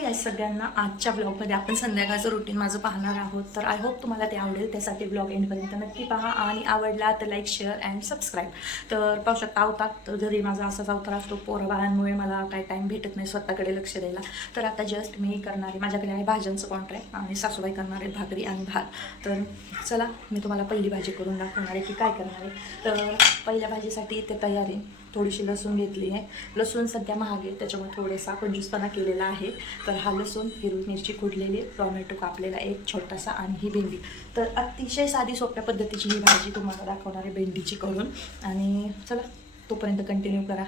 Hi guys सगळ्यांना आजच्या ब्लॉगमध्ये आपण संध्याकाळचं रुटीन माझं पाहणार आहोत. तर आय होप तुम्हाला ते आवडेल. त्यासाठी ब्लॉग एंडपर्यंत नक्की पहा. आणि आवडला तर लाईक शेअर अँड सबस्क्राईब तर पाहू शकता अवतात तर घरी माझा असाच अवतार असतो. पोरं बाळांमुळे मला काही टाईम भेटत नाही स्वतःकडे लक्ष द्यायला. तर आता जस्ट मी करणार आहे माझ्याकडे आहे भाज्यांचं कॉन्ट्रॅक्ट आणि सासूबाई करणार आहे भाकरी आणि भात. तर चला मी तुम्हाला पहिली भाजी करून दाखवणार आहे की काय करणार आहे. तर पहिल्या भाजीसाठी इथे तयारी. थोडीशी लसूण घेतली आहे. लसूण सध्या महाग आहे त्याच्यामुळे थोडासा कंजूसपणा केलेला आहे. तर हा लसूण हिरवी मिरची कुडलेली टोमॅटो कापलेला एक छोटासा आणि ही भेंडी. तर अतिशय साधी सोप्या पद्धतीची ही भाजी तुम्हाला दाखवणार आहे भेंडीची करून. आणि चला तोपर्यंत कंटिन्यू करा.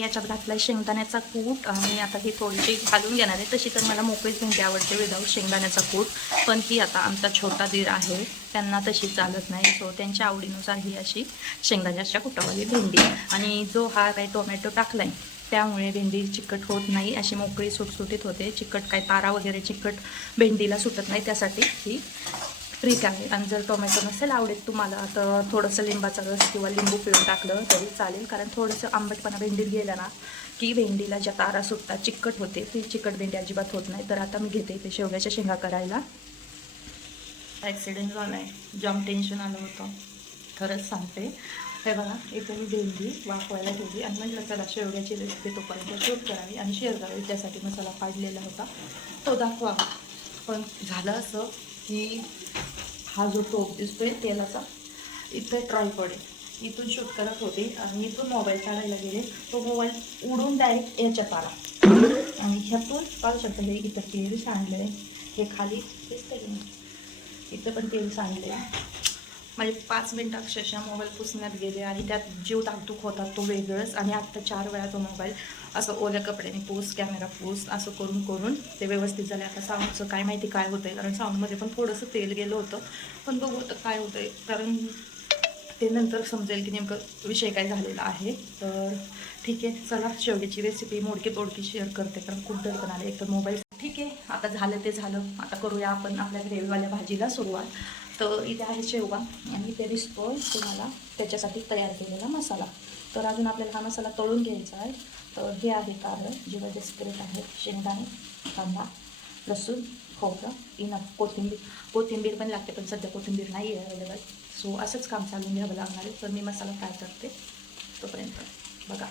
याच्यात घातला आहे शेंगदाण्याचा कूट. आणि आता ही थोडीशी घालून घेणार आहे. तशी तर मला मोकळीच भेंडी आवडते विदाऊट शेंगदाण्याचा कूट. पण ती आता आमचा छोटा दीर आहे. त्यांना तशी चालत नाही. सो त्यांच्या आवडीनुसार ही अशी शेंगदाण्याच्या कुटावाली भेंडी. आणि जो हा काही टोमॅटो टाकला आहे त्यामुळे भेंडी चिकट होत नाही. अशी मोकळी सुटसुटीत होते. चिकट काय तारा वगैरे चिकट भेंडीला सुटत नाही. त्यासाठी ही ट्रिक आहे. आणि जर टोमॅटो नसेल आवडेल तुम्हाला तर थोडंसं लिंबाचा रस किंवा लिंबू पिळून टाकलं तरी चालेल. कारण थोडंसं आंबटपणा भेंडीत गेला ना की भेंडीला ज्या तारा सुटतात चिकट होते ती चिकट भेंडी अजिबात होत नाही. तर आता मी घेते इथे शेवग्याच्या शेंगा करायला. ॲक्सिडेंट झाला आहे जाम टेन्शन आलं होतं. खरंच सांगते. हे बघा इथे मी भेंडी वाफवायला ठेवली आणि म्हटलं चला शेवग्याची रेसिपी तोपर्यंत शूट करावी आणि शेअर करावी त्यासाठी मसाला पाडलेला होता. तो दाखवा. पण झालं असं. की हा जो टोप दिसतोय तेलाचा इथं ट्रायपॉड आहे इथून शूट करत होते आणि इथून मोबाईल काढायला गेले. तो मोबाईल उडून डायरेक्ट याच्यात आला आणि ह्यातून पाहू शकता हे इथं तेल सांडलं आहे हे खाली दिसतं की इथं पण तेल सांडले माझे पाच मिनटं अक्षरशः मोबाईल पुसण्यात गेले आणि त्यात जीव टाकटूक होता तो वेगळंच. आणि आत्ता चार वेळा तो मोबाईल असं ओल्या कपड्याने पोस कॅमेरा पोस असं करून करून ते व्यवस्थित झाले. आता साऊंडचं काय माहिती काय होतंय कारण साऊंडमध्ये पण थोडंसं तेल गेलं होतं. पण बघू आता काय होतंय. कारण ते नंतर समजेल की नेमकं विषय काय झालेला आहे. तर ठीक आहे चला शेवग्याची रेसिपी मोडकी तोडकी शेअर करते. कारण खूप दडपण आले एक तर मोबाईल ठीक आहे आता झालं ते झालं. आता करूया आपण आपल्या ग्रेव्हीवाल्या भाजीला सुरुवात. तर इथे आहे शेवगा आणि इथे दिसतोय तुम्हाला त्याच्यासाठी तयार केलेला मसाला. तर अजून आपल्याला हा मसाला तळून घ्यायचा आहे. तर हे आहे कारलं जिवाचे स्प्रेट आहे शेंगदाणे कांदा लसूण खोबरं इनफ कोथिंबीर. कोथिंबीर पण लागते पण सध्या कोथिंबीर नाही आहे अवेलेबल सो असंच काम चालून घ्यावं लागणार आहे. तर मी मसाला फ्राय करते तोपर्यंत. बघा.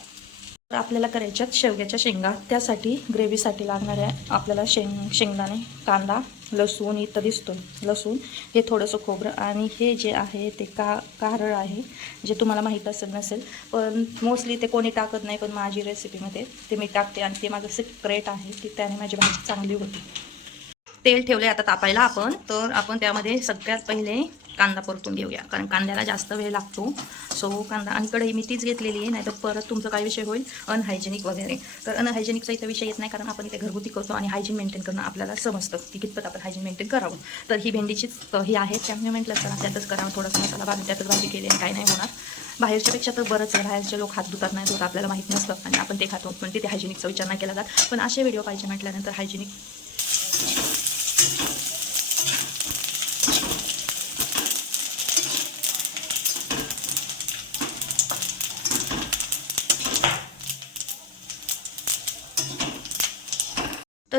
तर आपल्याला करायच्यात शेवग्याच्या शेंगा. त्यासाठी ग्रेव्हीसाठी लागणाऱ्या आपल्याला शेंग शेंगदाणे कांदा लसूण इथं दिसतो लसूण हे थोडंसं खोबरं आणि हे जे आहे ते का कारळ आहे जे तुम्हाला माहीत असेल नसेल. पण मोस्टली ते कोणी टाकत नाही पण माझी रेसिपीमध्ये ते मी टाकते आणि ते माझं सिक्रेट आहे की त्याने माझी भाजी चांगली होती. तेल ठेवले आता तापायला आपण. तर आपण त्यामध्ये सगळ्यात पहिले कांदा परतून घेऊया. कारण कांद्याला जास्त वेळ लागतो. सो कांदा आणि कढई मी तीच घेतलेली आहे. नाहीतर परत तुमचा काय विषय होईल? अनहायजेनिक वगैरे. तर अनहायजेनिकचा इथं विषय येत नाही. कारण आपण इथे घरगुती करतो आणि हायजीन मेंटेन करणं आपल्याला समजतं. की कितपत आपण हायजीन मेंटेन करावं. तर ही भेंडीचीच ही आहे. त्यामुळे म्हटलं तर त्यातच करावं. थोडासा मसाला बांधून त्यातच भाजी केली आणि काय नाही होणार. बाहेरच्यापेक्षा तर बरंच आहे. बाहेरचे लोक हात धुतात नाही धुत. आपल्याला माहीत नसतं. आणि आपण ते खातो. पण तिथे हायजेनिकचा विचार नाही केला जात. पण असे व्हिडिओ पाहिजे म्हटल्यानंतर हायजेनिक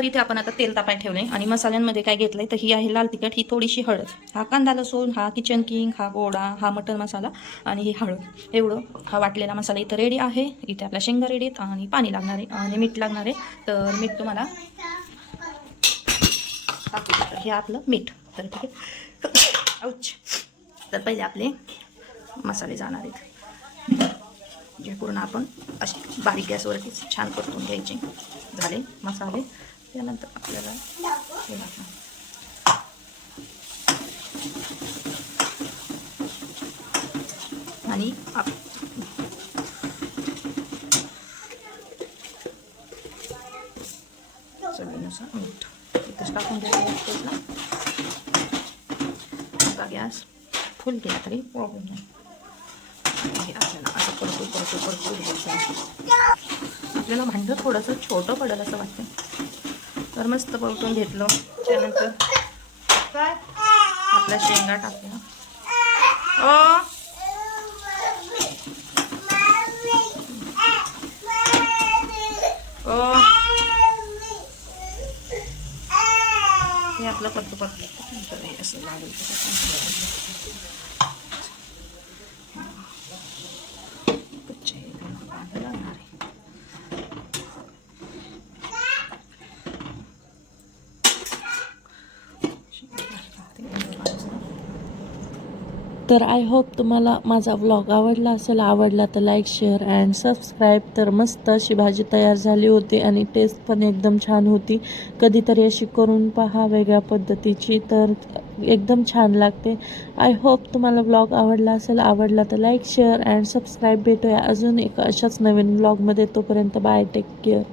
तर इथे आपण आता तेल तापाय ठेवले आणि मसाल्यांमध्ये काय घेतलंय तर ही आहे लाल तिखट ही थोडीशी हळद. हा कांदा लसूण हा किचन किंग हा गोडा हा मटन मसाला आणि ही हळद. एवढं हा वाटलेला मसाला इथं रेडी आहे. इथे आपल्या शेंगा रेडी आहेत आणि पाणी लागणार आहे. आणि मीठ लागणार आहे. तर मीठ तुम्हाला तर हे आपलं मीठ. तर ठीक आहे. औच तर पहिले आपले मसाले जाणार आहेत. जे पूर्ण आपण असे बारीक गॅसवरती छान परतून घ्यायचे. झाले मसाले. त्यानंतर आपल्याला आणि आप चवीनुसार मीठ. इथंच टाकून द्यायचं ना. आता गॅस फुल केला तरी प्रॉब्लेम नाही. हे आपल्याला असं परतू परतू परतू आपल्याला भांडं थोडंसं छोटं पडेल असं वाटतं तर मस्त परतून घेतलं. त्यानंतर काय? आपल्या शेंगा टाकला ओ ओ हे आपलं पत्तू पत्तू असं लागेल कच्चे लागणार आहे तर आय होप तुम्हाला माझा व्लॉग आवडला असेल आवडला तर लाईक शेअर अँड सबस्क्राईब तर मस्त अशी भाजी तयार झाली होती आणि टेस्ट पण एकदम छान होती. कधीतरी अशी करून पहा वेगळ्या पद्धतीची तर एकदम छान लागते. आय होप तुम्हाला व्लॉग आवडला असेल आवडला तर लाईक शेअर अँड सबस्क्राईब भेटूया अजून एक अशाच नवीन व्लॉगमध्ये तोपर्यंत बाय टेक केअर